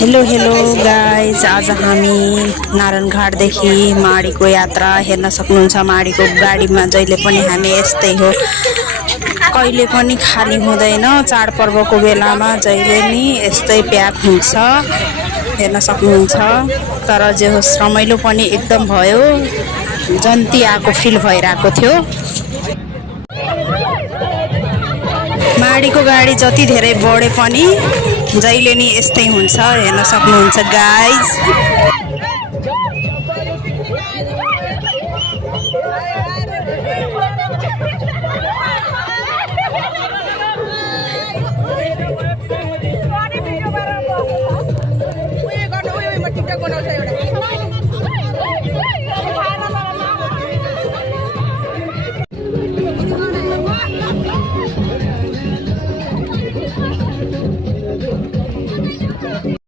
Hello hello guys, आज हामी नारायणघाटदेखि माडीको यात्रा हेर्न सक्नुहुन्छ। माडीको गाडीमा जहिले पनि हामी यस्तै हो, कहिले पनि खाली हुँदैन। चाडपर्वको बेलामा जहिले नि यस्तै प्याक हुन्छ, हेर्न सक्नुहुन्छ। तर जे होस् रमाइलो पनि एकदम भयो, जन्ती आएको फिल भइरहेको थियो। माडीको गाडी जति धेरै बढे पनि जहिले नि यस्तै हुन्छ, हेर्न सक्नुहुन्छ गाइज।